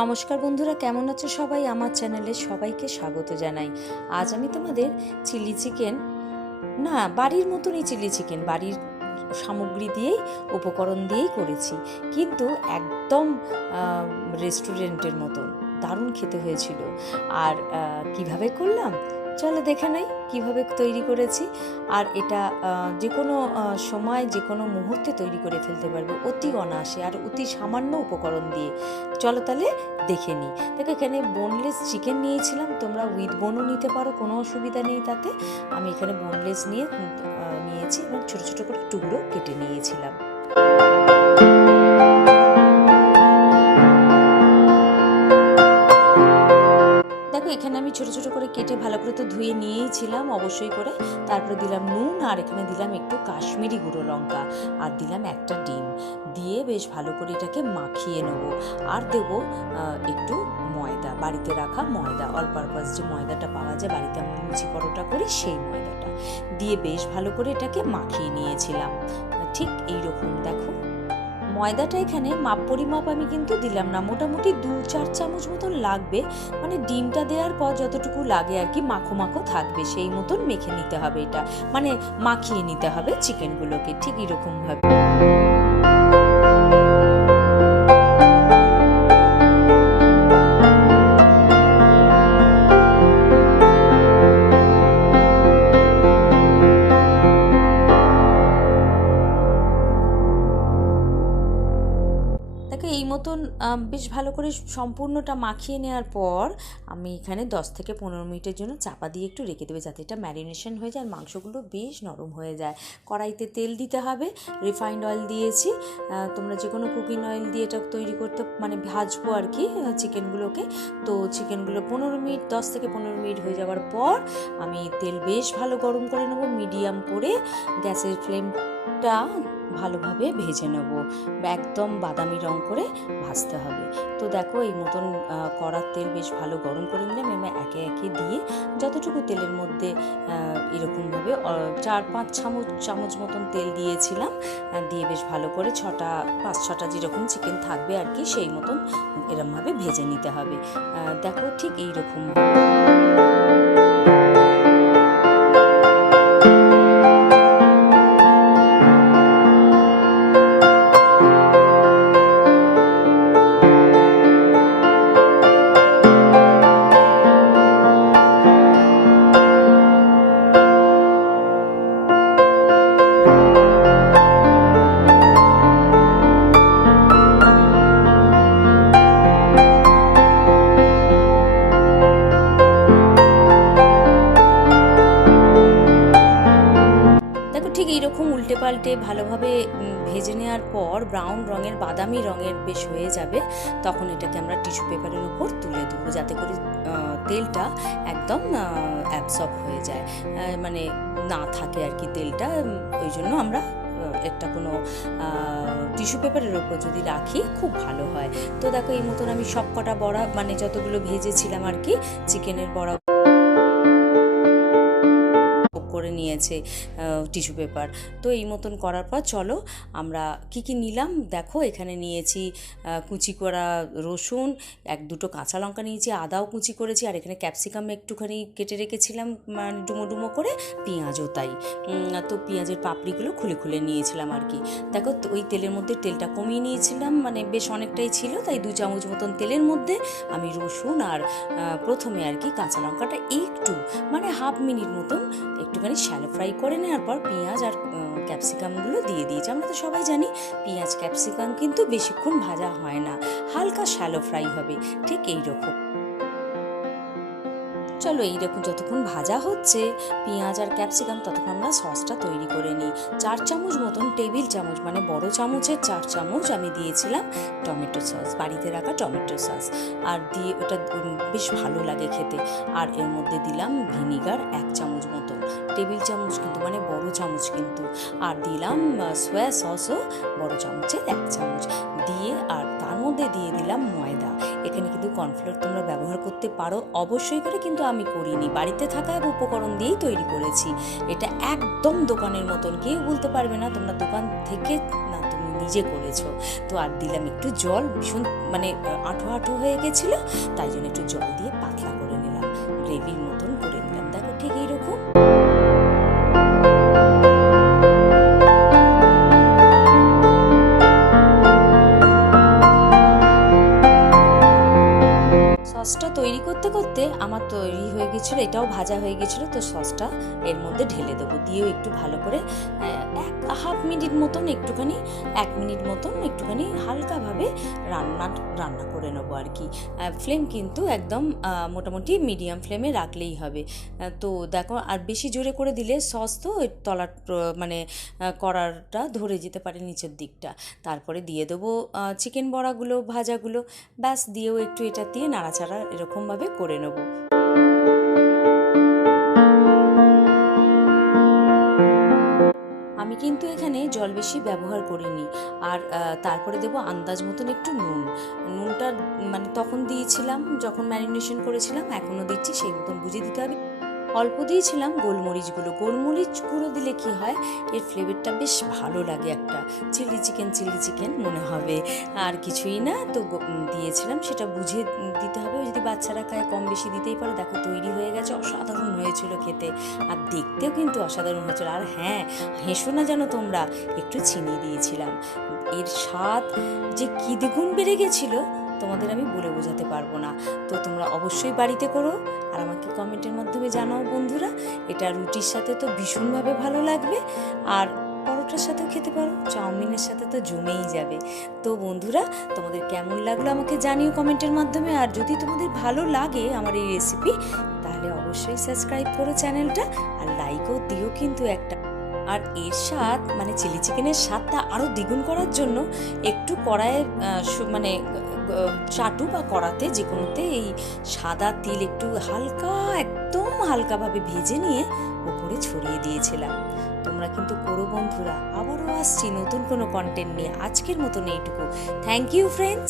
নমস্কার বন্ধুরা, কেমন আছো সবাই? আমার চ্যানেলে সবাইকে স্বাগত জানাই। আজ আমি তোমাদের চিলি চিকেন, না, বাড়ির মতনই চিলি চিকেন, বাড়ির সামগ্রী দিয়েই, উপকরণ দিয়েই করেছি। কিন্তু একদম রেস্টুরেন্টের মতন। দারুণ খেতে হয়েছিল। আর কীভাবে করলাম? চলো দেখে নেই কীভাবে তৈরি করেছি। আর এটা যে কোনো সময় যে কোনো মুহূর্তে তৈরি করে ফেলতে পারবে অতি অনায়াসে আর অতি সামান্য উপকরণ দিয়ে। চলো তাহলে দেখে নিই। দেখো, এখানে বোনলেস চিকেন নিয়েছিলাম, তোমরা উইথ বোনও নিতে পারো, কোনো অসুবিধা নেই তাতে। আমি এখানে বোনলেস নিয়ে নিয়েছি এবং ছোটো ছোটো করে টুকরো কেটে নিয়েছিলাম। এখানে আমি ছোট ছোট করে কেটে ভালো করে তো ধুয়ে নিয়েই ছিলাম অবশ্যই করে। তারপরে দিলাম নুন আর এখানে দিলাম একটু কাশ্মীরি গুঁড়ো লঙ্কা আর দিলাম একটা ডিম। দিয়ে বেশ ভালো করে এটাকে মাখিয়ে নেব। আর দেবো একটু ময়দা, বাড়িতে রাখা ময়দা। অল পারপাস যে ময়দাটা পাওয়া যায়, বাড়িতে আমরা লুচি পরোটা করি, সেই ময়দাটা। দিয়ে বেশ ভালো করে এটাকে মাখিয়ে নিয়েছিলাম। ঠিক এই রকম দেখো। ময়দাটা এখানে মাপ পরিমাপ আমি কিন্তু দিলাম না। মোটামুটি দু চার চামচ মতন লাগবে। মানে ডিমটা দেওয়ার পর যতটুকু লাগে আর কি মাখো মাখো থাকবে। সেই মতন মেখে নিতে হবে এটা। মানে মাখিয়ে নিতে হবে চিকেনগুলোকে ঠিক এরকমভাবে। মতন বেশ ভালো করে সম্পূর্ণটা মাখিয়ে নেওয়ার পর আমি এখানে দশ থেকে পনেরো মিনিটের জন্য চাপা দিয়ে একটু রেখে দেবে যাতে এটা ম্যারিনেশন হয়ে যায় আর মাংসগুলো বেশ নরম হয়ে যায়। কড়াইতে তেল দিতে হবে রিফাইন্ড অয়েল দিয়েছি। তোমরা যে কোনো কুকিং অয়েল দিয়ে এটা তৈরি করতে মানে ভাজবো আর কি চিকেনগুলোকে তো চিকেনগুলো পনেরো মিনিট, দশ থেকে পনেরো মিনিট হয়ে যাওয়ার পর আমি তেল বেশ ভালো গরম করে নেব মিডিয়াম করে গ্যাসের ফ্লেমটা ভালোভাবে ভেজে নেব একদম বাদামি রং করে ভাজতে হবে। তো দেখো এই মতন কড়ার তেল বেশ ভালো গরম করে নিলাম। এবং একে একে দিয়ে যতটুকু তেলের মধ্যে এরকমভাবে চার, পাঁচ চামচ চামচ মতন তেল দিয়েছিলাম দিয়ে বেশ ভালো করে ছটা, পাঁচ, ছটা যেরকম চিকেন থাকবে আর কি, সেই মতন এরমভাবে ভেজে নিতে হবে। দেখো ঠিক এইরকম। এইরকম উল্টে পাল্টে ভালোভাবে ভেজে নেওয়ার পর ব্রাউন রঙের, বাদামি রঙের বেশ হয়ে যাবে, তখন এটাকে আমরা টিস্যু পেপারের উপর তুলে দেবো যাতে করে তেলটা একদম অ্যাবসর্ব হয়ে যায়। মানে না থাকে আর কি তেলটা ওই জন্য আমরা একটা কোনো টিস্যু পেপারের ওপর যদি রাখি, খুব ভালো হয়। তো দেখো এই মতন আমি সব কটা বড়া মানে যতগুলো ভেজেছিলাম আর কি চিকেনের বড়া নিয়েছে টিস্যু পেপার। তো এই মতন করার পর চলো আমরা কি কি নিলাম? দেখো, এখানে নিয়েছি কুচি করা রসুন, এক দুটো কাঁচা লঙ্কা নিয়েছি, আদাও কুচি করেছি, আর এখানে ক্যাপসিকাম একটুখানি কেটে রেখেছিলাম মানে ডুমো ডুমো করে, পেঁয়াজও তাই। তো পেঁয়াজের পাপড়িগুলো খুলে খুলে নিয়েছিলাম আর কি। দেখো ওই তেলের মধ্যে তেলটা কমিয়ে নিয়েছিলাম মানে বেশ অনেকটাই ছিল, তাই দু চামচ মতন তেলের মধ্যে আমি রসুন আর প্রথমে আর কি কাঁচা লঙ্কাটা একটু মানে হাফ মিনিট মতন একটুখানি শ্যালো ফ্রাই করে নেওয়ার পর পেঁয়াজ আর ক্যাপসিকামগুলো দিয়ে দিয়েছি। আমরা তো সবাই জানি পেঁয়াজ ক্যাপসিকাম কিন্তু বেশিক্ষণ ভাজা হয় না। হালকা শ্যালো ফ্রাই হবে। ঠিক এই রকম চলো এইরকম যতক্ষণ ভাজা হচ্ছে, পেঁয়াজ আর ক্যাপসিকাম ততক্ষণ আমরা সসটা তৈরি করে নিই। চার চামচ মতন টেবিল চামচ মানে বড় চামচের চার চামচ আমি দিয়েছিলাম টমেটো সস বাড়িতে রাখা টমেটো সস আর দিয়ে ওটা বেশ ভালো লাগে খেতে। আর এর মধ্যে দিলাম ভিনিগার এক চামচ মতন। টেবিল চামচ কিন্তু মানে বড় চামচ কিন্তু। আর দিলাম সোয়া সসও বড় চামচের এক চামচ। দিয়ে আর তার মধ্যে দিয়ে দিলাম ময়দা। এখানে কিন্তু কর্নফ্লোর তোমরা ব্যবহার করতে পারো। অবশ্যই করে কিন্তু আমি করিনি। বাড়িতে থাকা উপকরণ দিয়েই তৈরি করেছি। এটা একদম দোকানের মতন। কেউ বলতে পারবে না, তোমরা দোকান থেকে না, তুমি নিজে করেছ। তো আর দিলাম একটু জল। ভীষণ মানে আঠো আঠো হয়ে গেছিল, তাই জন্য একটু জল দিয়ে পাতলা করে নিলাম। গ্রেভির মতন করে নিলাম। দেখো ঠিক এইরকম। আমার তৈরি হয়ে গেছিল এটাও ভাজা হয়ে গেছিল, তো সসটা এর মধ্যে ঢেলে দেবো। দিয়েও একটু ভালো করে এক হাফ মিনিট মতন একটুখানি, এক মিনিট মতন একটুখানি হালকাভাবে রান্না রান্না করে নেব আর কি। ফ্লেম কিন্তু একদম মোটামুটি মিডিয়াম ফ্লেমে রাখলেই হবে। তো দেখো, আর বেশি জোরে করে দিলে সস তো তলার মানে কড়াটা ধরে যেতে পারে নিচের দিকটা। তারপরে দিয়ে দেবো চিকেন বড়াগুলো, ভাজাগুলো, ব্যাস, দিয়েও একটু এটা দিয়ে নাড়াচাড়া এরকমভাবে করে নেব। কিন্তু এখানে জল বেশি ব্যবহার করিনি। আর তারপরে দেবো আন্দাজ মতন একটু নুন। নুনটা মানে তখন দিয়েছিলাম, যখন ম্যারিনেশন করেছিলাম, এখনও দিচ্ছি, সেই মতন বুঝিয়ে দিতে হবে। অল্প দিয়েছিলাম গোলমরিচগুলো। গোলমরিচ গুঁড়ো দিলে কি হয়? এর ফ্লেভারটা বেশ ভালো লাগে একটা। চিলি চিকেন চিলি চিকেন মনে হবে। আর কিছুই না, তো দিয়েছিলাম। সেটা বুঝে দিতে হবে। যদি বাচ্চারা খায়, কম বেশি দিতেই পারে। দেখো, তৈরি হয়ে গেছে। অসাধারণ হয়েছিল খেতে। আর দেখতেও কিন্তু অসাধারণ হয়েছিল। আর হ্যাঁ হেসো না যেন তোমরা। একটু চিনি দিয়েছিলাম। এর স্বাদ যে কী দ্বিগুণ বেড়ে গেছিল তোমাদের আমি বলে বোঝাতে পারব না। তো তোমরা অবশ্যই বাড়িতে করো আর আমাকে কমেন্টের মাধ্যমে জানাও বন্ধুরা। এটা রুটির সাথে তো ভীষণভাবে ভালো লাগবে। আর পরোটার সাথেও খেতে পারো, চাউমিনের সাথে তো জমেই যাবে। তো বন্ধুরা, তোমাদের কেমন লাগল আমাকে জানিও কমেন্টের মাধ্যমে। আর যদি তোমাদের ভালো লাগে আমার এই রেসিপি তাহলে অবশ্যই সাবস্ক্রাইব করো চ্যানেলটা আর লাইকও দিও কিন্তু একটা। আর এর স্বাদ মানে চিলি চিকেনের স্বাদটা আরও দ্বিগুণ করার জন্য একটু কড়াইয়ে মানে চাটু বা কড়াতে যে কোনোতে এই সাদা তিল একটু হালকা, একদম হালকাভাবে ভেজে নিয়ে ওপরে ছড়িয়ে দিয়েছিলাম। তোমরা কিন্তু করো বন্ধুরা, আবারও আসছি নতুন কোনো কন্টেন্ট নিয়ে। আজকের মতন এইটুকু। Thank you friends